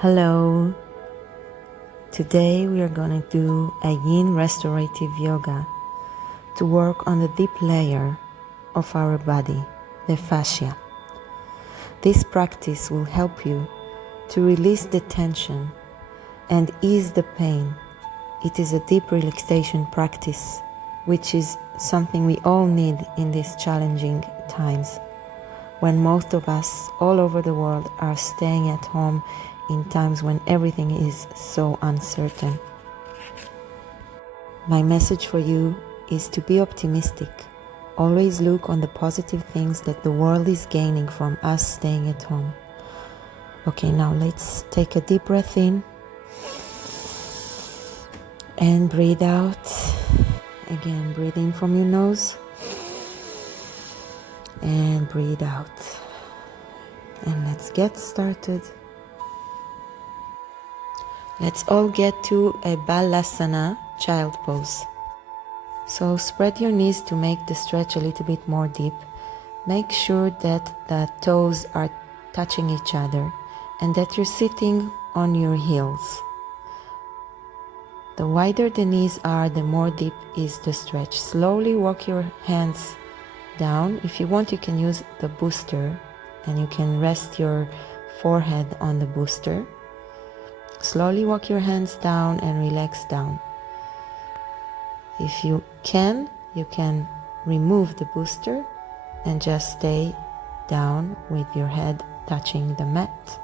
Hello. Today we are going to do a Yin restorative yoga to work on the deep layer of our body, the fascia. This practice will help you to release the tension and ease the pain. It is a deep relaxation practice, which is something we all need in these challenging times, when most of us all over the world are staying at home in times when everything is so uncertain. My message for you is to be optimistic. Always look on the positive things that the world is gaining from us staying at home. Okay, now let's take a deep breath in and breathe out. Again, breathe in from your nose and breathe out. And let's get started. Let's all get to a balasana, child pose. So spread your knees to make the stretch a little bit more deep. Make sure that the toes are touching each other and that you're sitting on your heels. The wider the knees are, the more deep is the stretch. Slowly walk your hands down. If you want, you can use the booster and you can rest your forehead on the booster. Slowly walk your hands down and relax down. If you can remove the booster and just stay down with your head touching the mat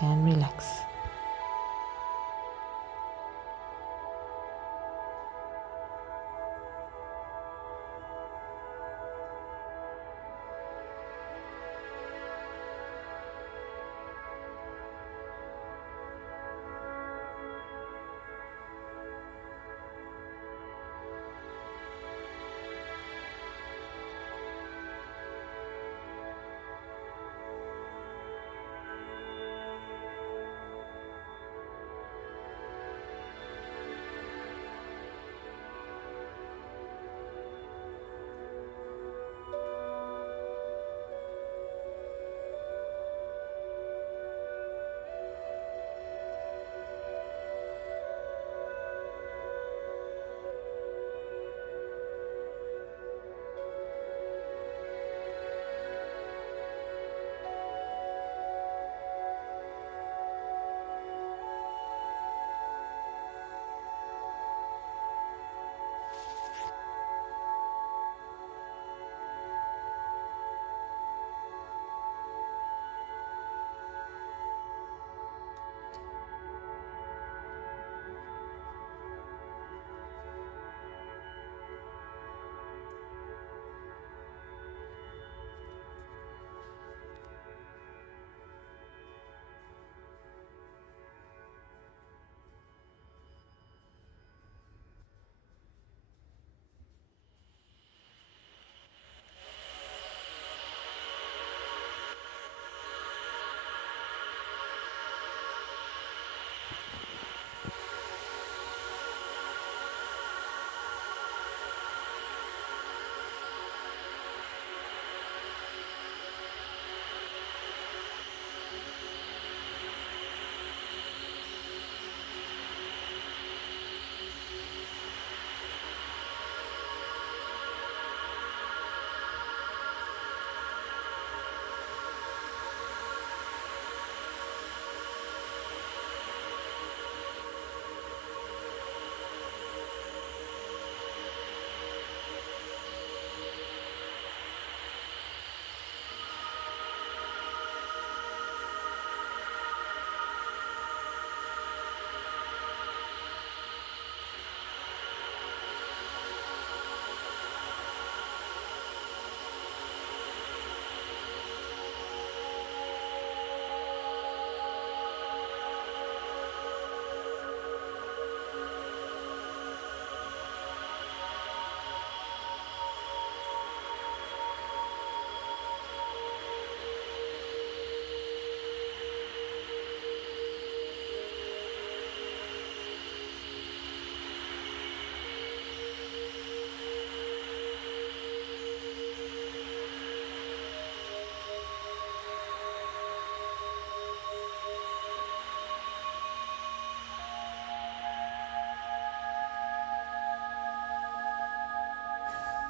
and relax.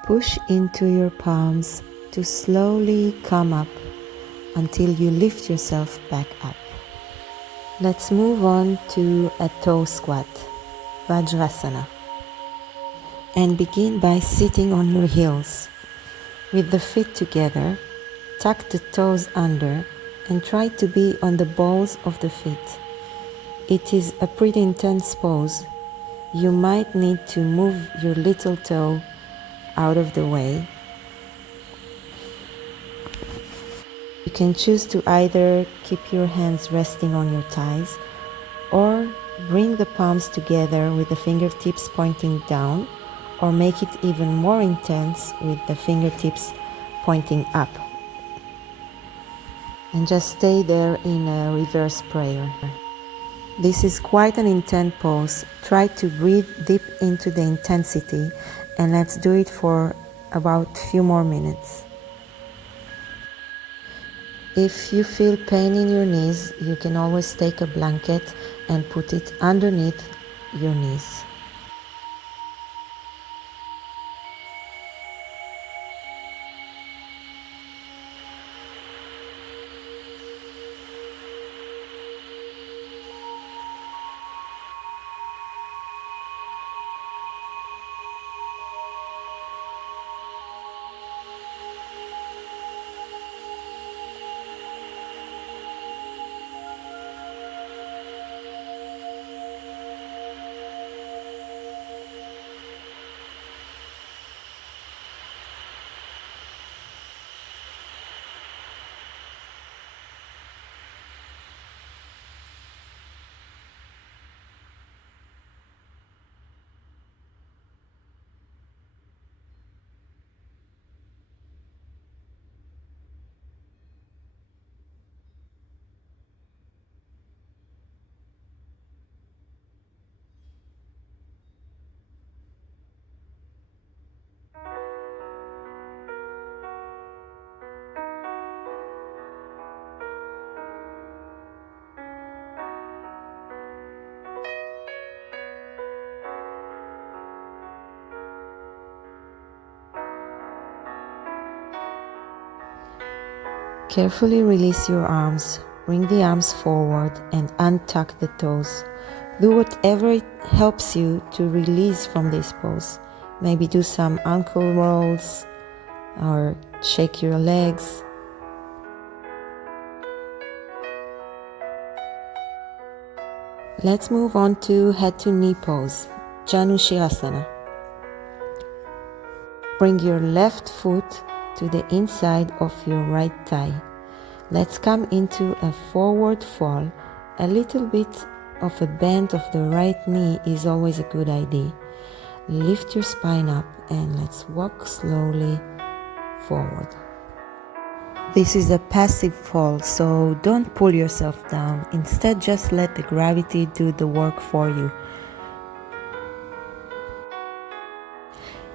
Push into your palms to slowly come up until you lift yourself back up. Let's move on to a toe squat, Vajrasana. And begin by sitting on your heels. With the feet together, tuck the toes under and try to be on the balls of the feet. It is a pretty intense pose. You might need to move your little toe out of the way. You can choose to either keep your hands resting on your thighs or bring the palms together with the fingertips pointing down, or make it even more intense with the fingertips pointing up. And just stay there in a reverse prayer. This is quite an intense pose. Try to breathe deep into the intensity, and let's do it for about a few more minutes. If you feel pain in your knees, you can always take a blanket and put it underneath your knees. Carefully release your arms, bring the arms forward and untuck the toes. Do whatever it helps you to release from this pose. Maybe do some ankle rolls or shake your legs. Let's move on to head to knee pose, Janushirasana. Bring your left foot to the inside of your right thigh. Let's come into a forward fall. A little bit of a bend of the right knee is always a good idea. Lift your spine up and let's walk slowly forward. This is a passive fall, so don't pull yourself down. Instead, just let the gravity do the work for you.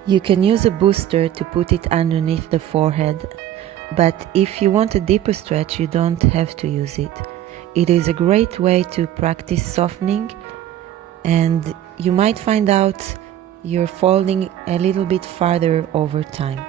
You can use a booster to put it underneath the forehead, but if you want a deeper stretch, you don't have to use it. It is a great way to practice softening, and you might find out you're falling a little bit farther over time.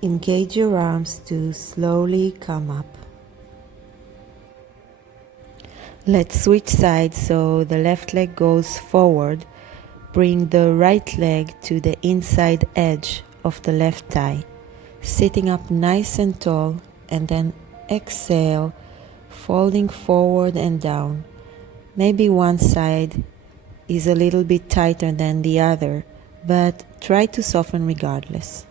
Engage your arms to slowly come up. Let's switch sides so the left leg goes forward. Bring the right leg to the inside edge of the left thigh, sitting up nice and tall, and then exhale, folding forward and down. Maybe one side is a little bit tighter than the other, but try to soften regardless.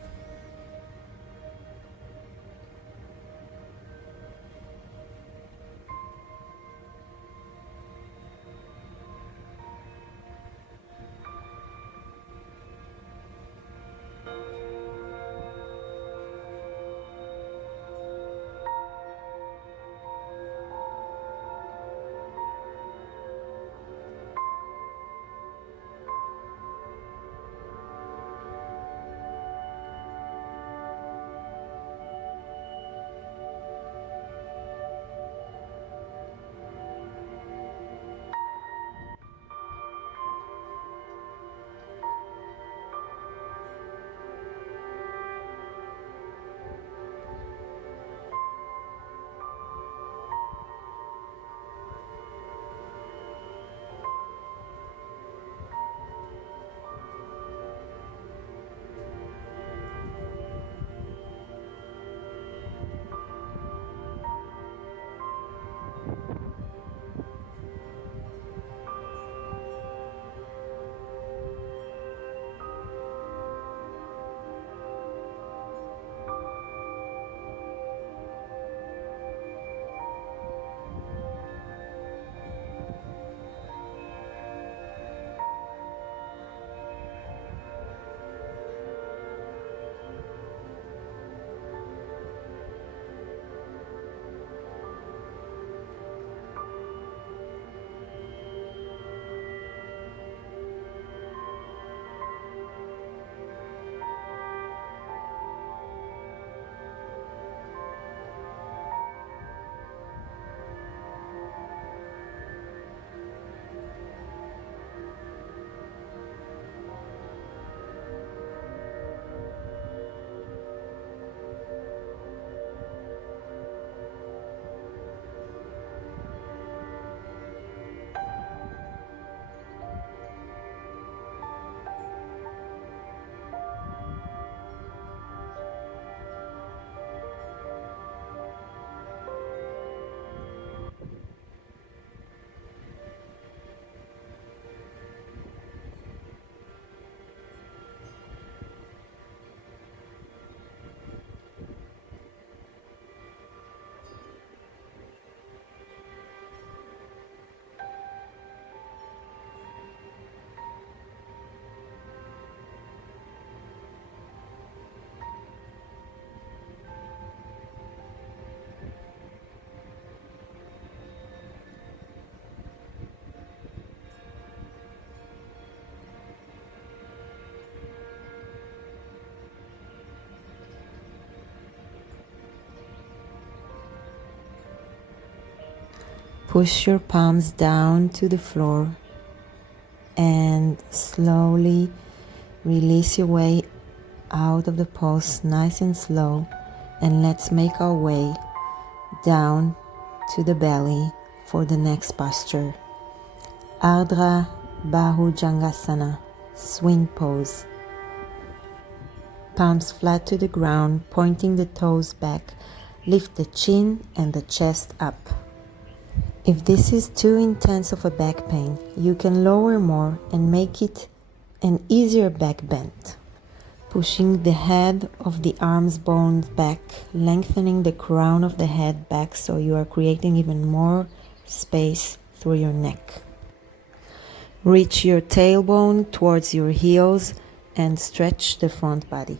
Push your palms down to the floor and slowly release your way out of the pose, nice and slow. And let's make our way down to the belly for the next posture. Ardha Bahujangasana, swing pose. Palms flat to the ground, pointing the toes back. Lift the chin and the chest up. If this is too intense of a back pain, you can lower more and make it an easier back bend. Pushing the head of the arms bones back, lengthening the crown of the head back so you are creating even more space through your neck. Reach your tailbone towards your heels and stretch the front body.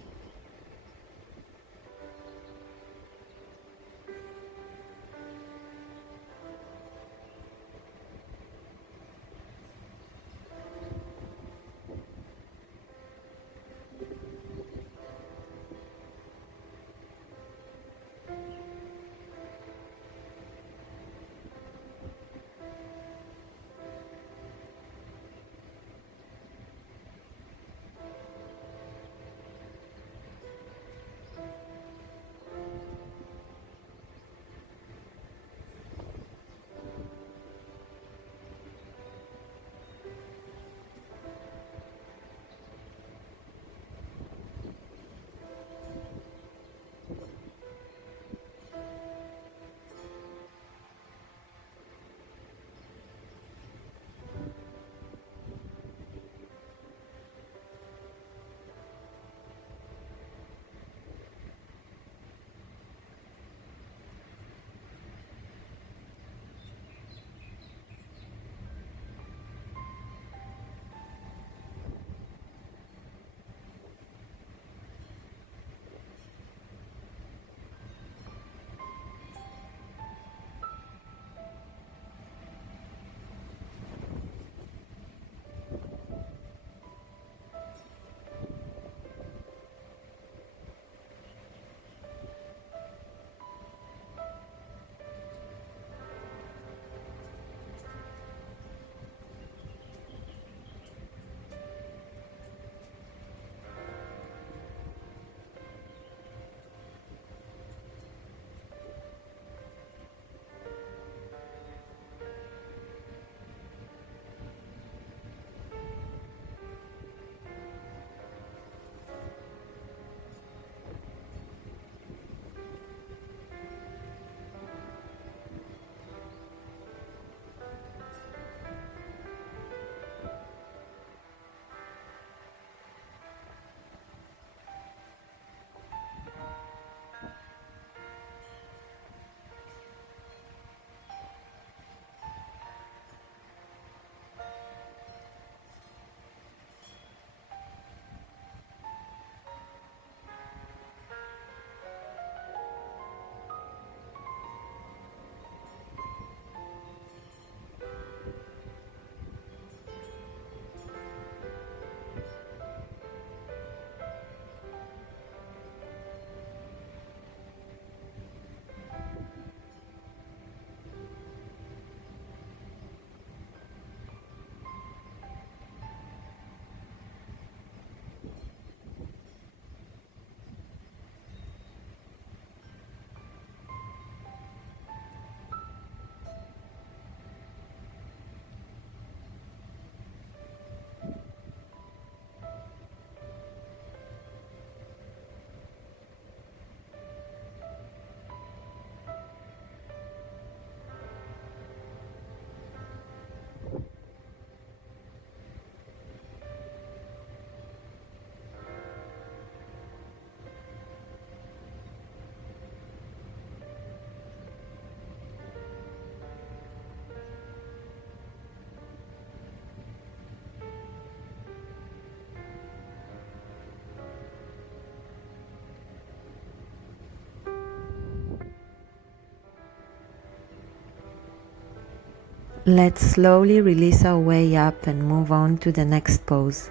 Let's slowly release our way up and move on to the next pose.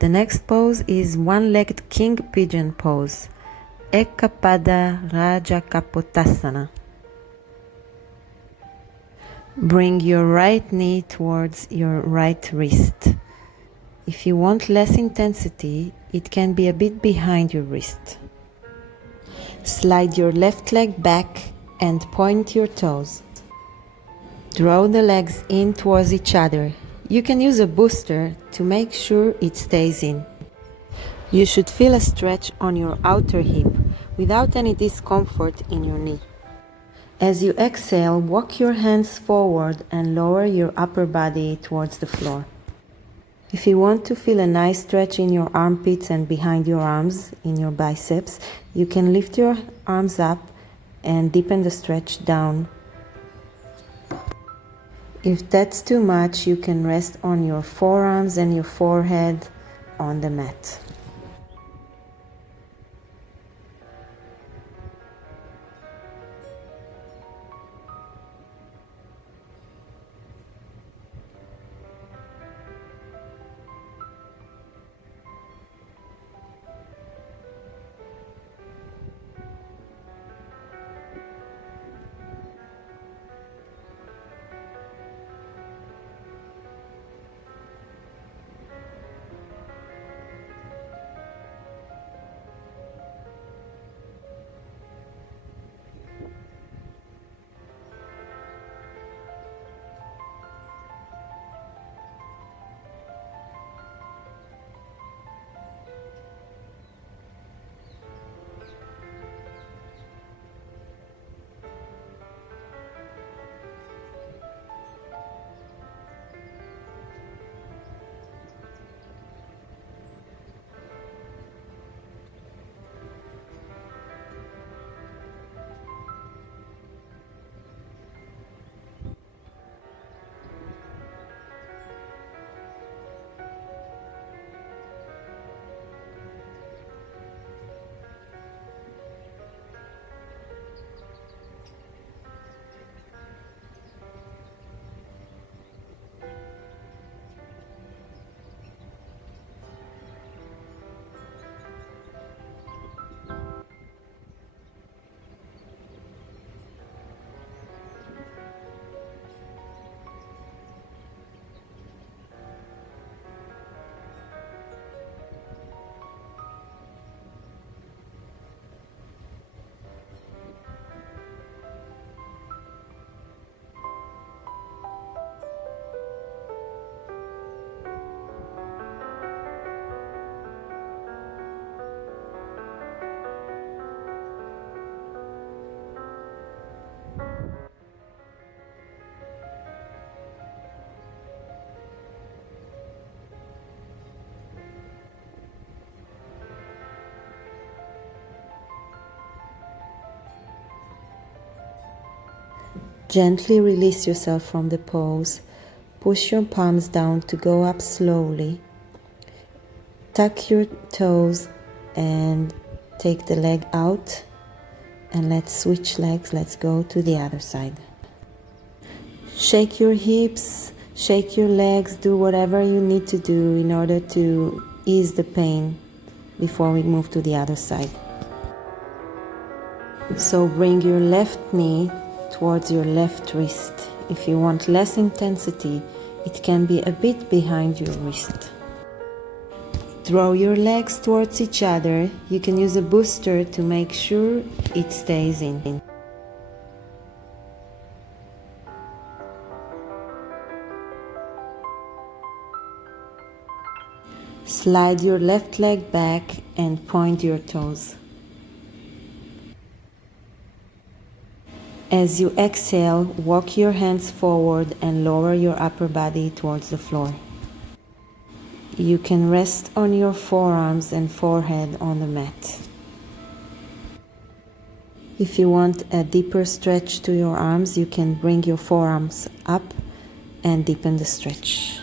The next pose is one-legged king pigeon pose, Ekapada Raja Kapotasana. Bring your right knee towards your right wrist. If you want less intensity, it can be a bit behind your wrist. Slide your left leg back and point your toes. Draw the legs in towards each other. You can use a booster to make sure it stays in. You should feel a stretch on your outer hip without any discomfort in your knee. As you exhale, walk your hands forward and lower your upper body towards the floor. If you want to feel a nice stretch in your armpits and behind your arms, in your biceps, you can lift your arms up and deepen the stretch down. If that's too much, you can rest on your forearms and your forehead on the mat. Gently release yourself from the pose. Push your palms down to go up slowly. Tuck your toes and take the leg out. And let's switch legs. Let's go to the other side. Shake your hips, shake your legs, do whatever you need to do in order to ease the pain before we move to the other side. So bring your left knee towards your left wrist. If you want less intensity, it can be a bit behind your wrist. Draw your legs towards each other. You can use a booster to make sure it stays in. Slide your left leg back and point your toes. As you exhale, walk your hands forward and lower your upper body towards the floor. You can rest on your forearms and forehead on the mat. If you want a deeper stretch to your arms, you can bring your forearms up and deepen the stretch.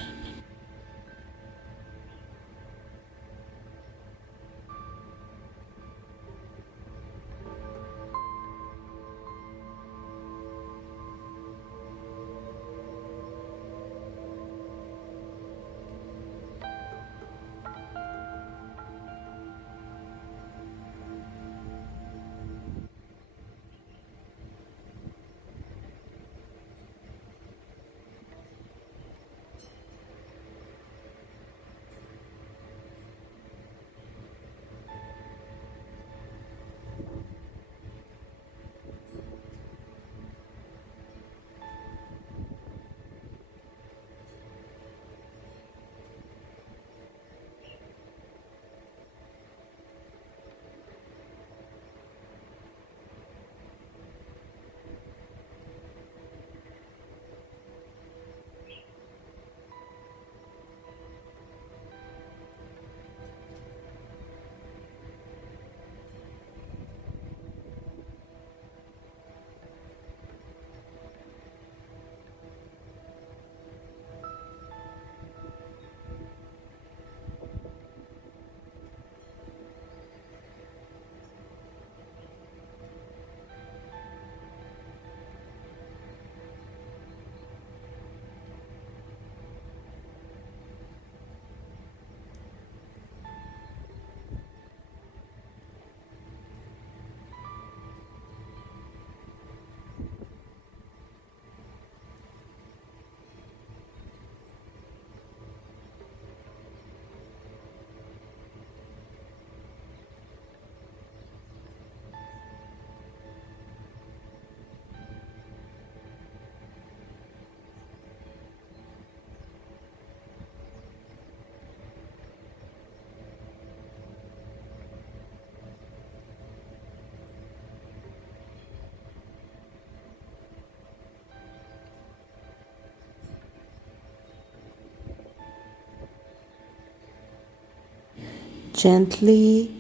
Gently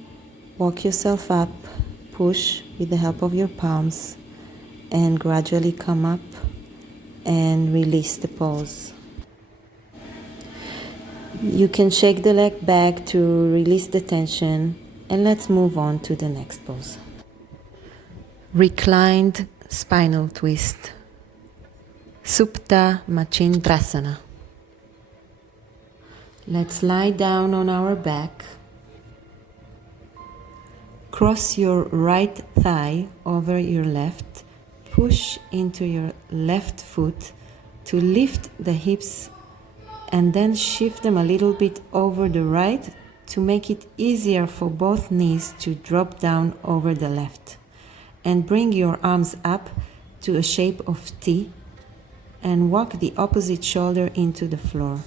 walk yourself up, push with the help of your palms, and gradually come up and release the pose. You can shake the leg back to release the tension, and let's move on to the next pose. Reclined spinal twist, Supta Machindrasana. Let's lie down on our back. Cross your right thigh over your left. Push into your left foot to lift the hips and then shift them a little bit over the right to make it easier for both knees to drop down over the left. And bring your arms up to a shape of T and walk the opposite shoulder into the floor.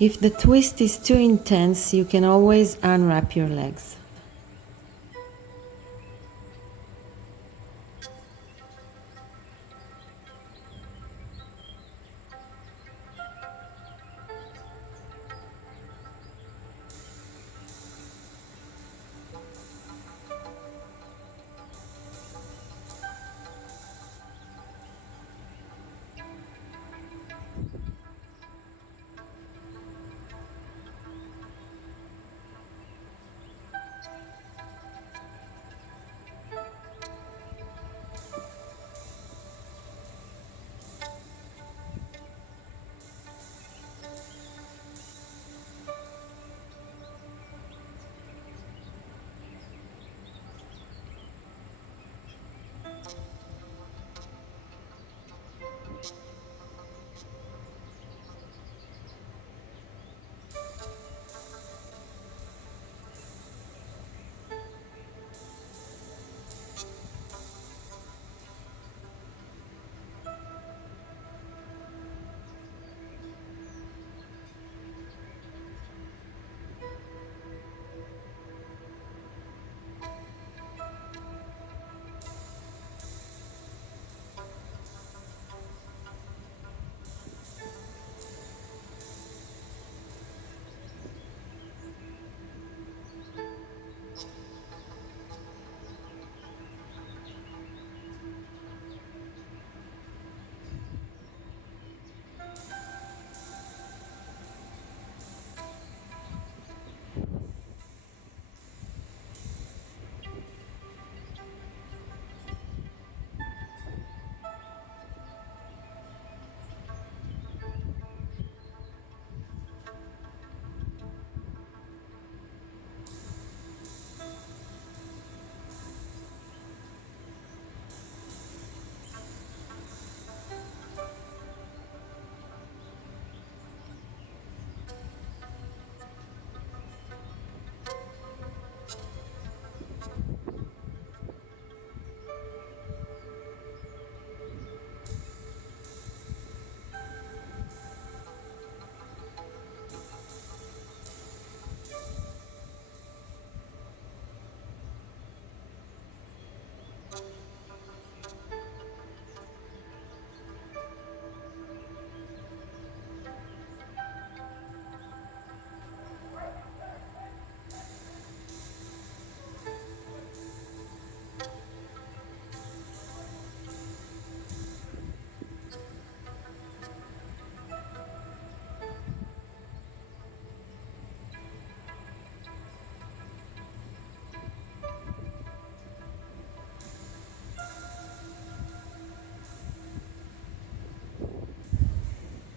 If the twist is too intense, you can always unwrap your legs.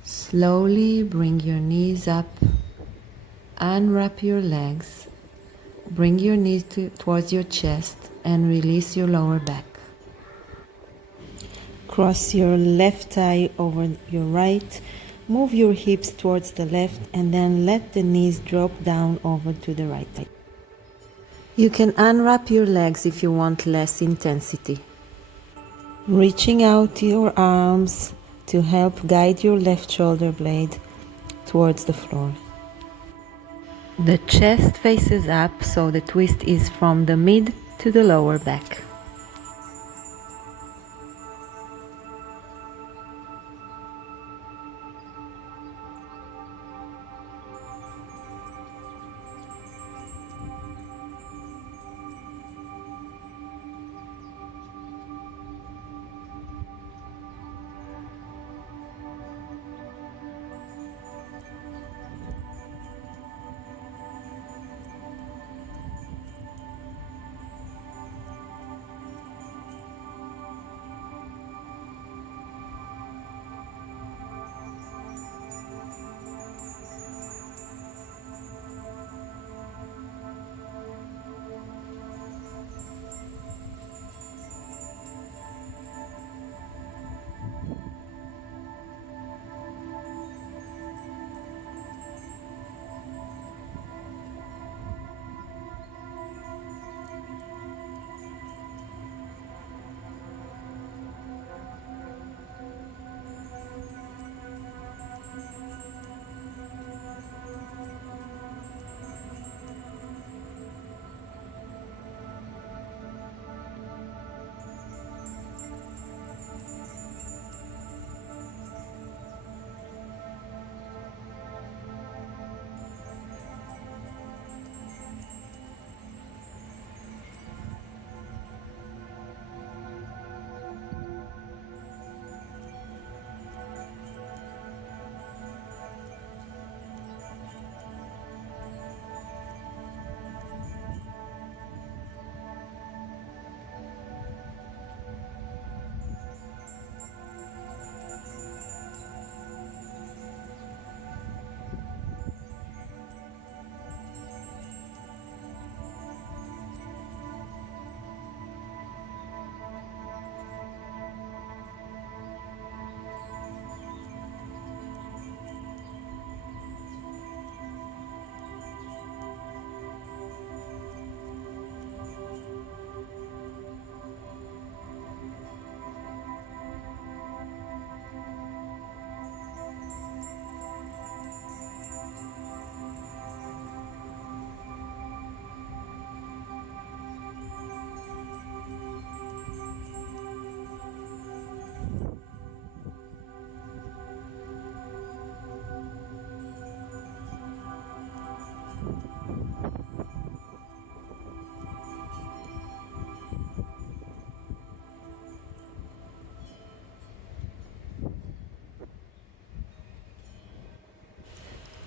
Slowly bring your knees up, unwrap your legs, bring your knees towards your chest and release your lower back. Cross your left thigh over your right, move your hips towards the left and then let the knees drop down over to the right side. You can unwrap your legs if you want less intensity. Reaching out your arms to help guide your left shoulder blade towards the floor. The chest faces up, so the twist is from the mid to the lower back.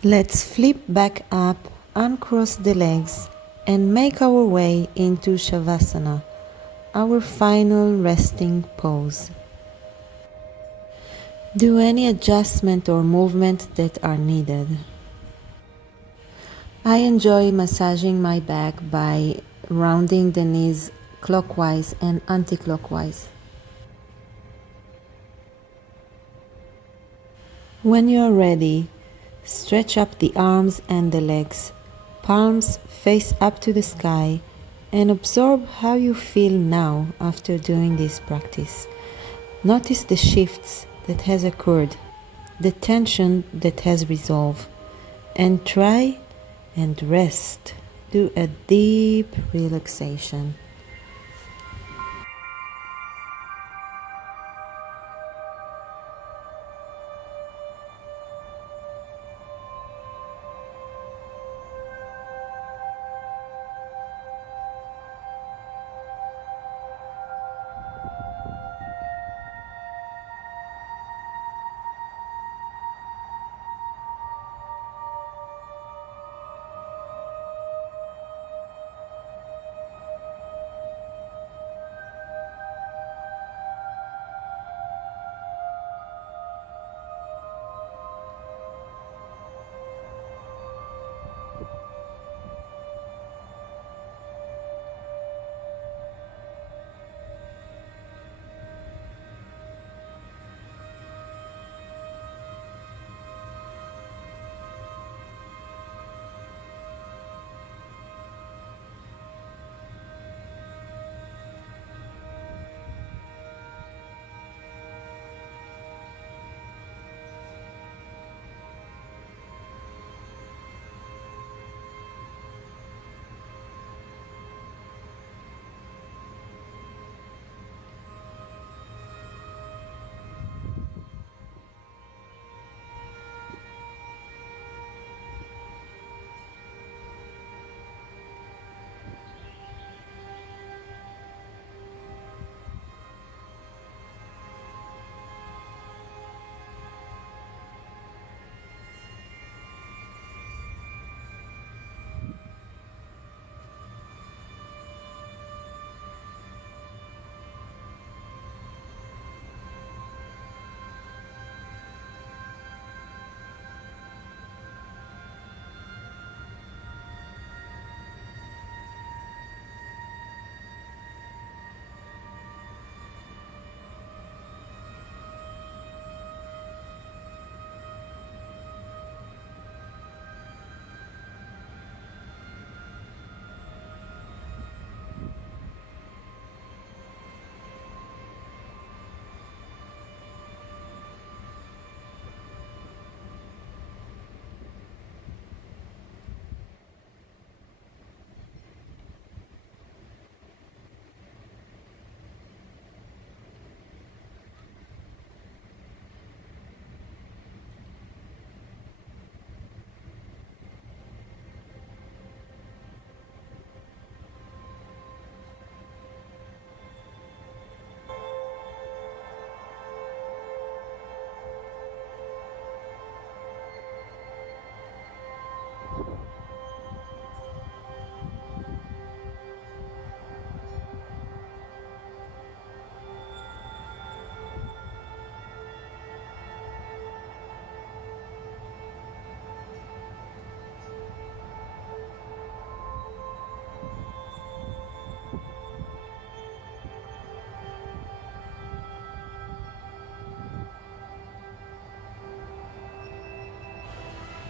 Let's flip back up, uncross the legs, and make our way into Shavasana, our final resting pose. Do any adjustment or movement that are needed. I enjoy massaging my back by rounding the knees clockwise and anti-clockwise. When you are ready, stretch up the arms and the legs, palms face up to the sky, and absorb how you feel now after doing this practice. Notice the shifts that has occurred, the tension that has resolved, and try and rest. Do a deep relaxation.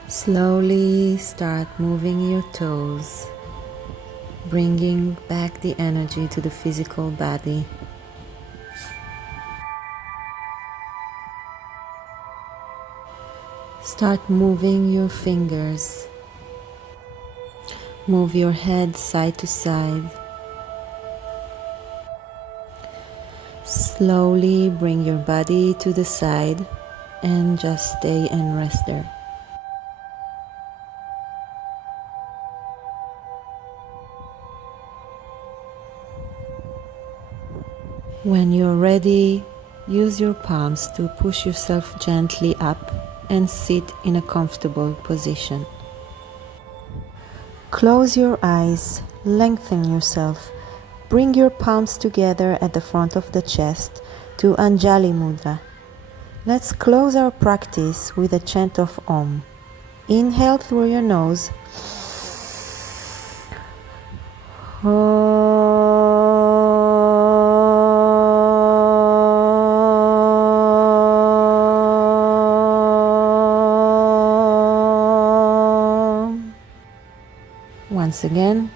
Slowly start moving your toes, bringing back the energy to the physical body. Start moving your fingers. Move your head side to side. Slowly bring your body to the side and just stay and rest there. When you're ready, use your palms to push yourself gently up and sit in a comfortable position. Close your eyes, lengthen yourself. Bring your palms together at the front of the chest to Anjali Mudra. Let's close our practice with a chant of Om. Inhale through your nose. Once again.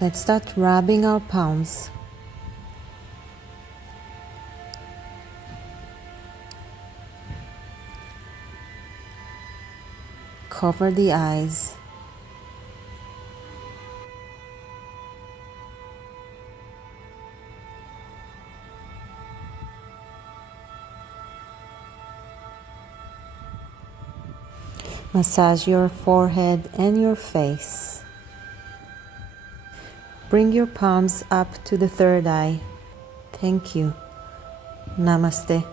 Let's start rubbing our palms. Cover the eyes. Massage your forehead and your face. Bring your palms up to the third eye. Thank you. Namaste.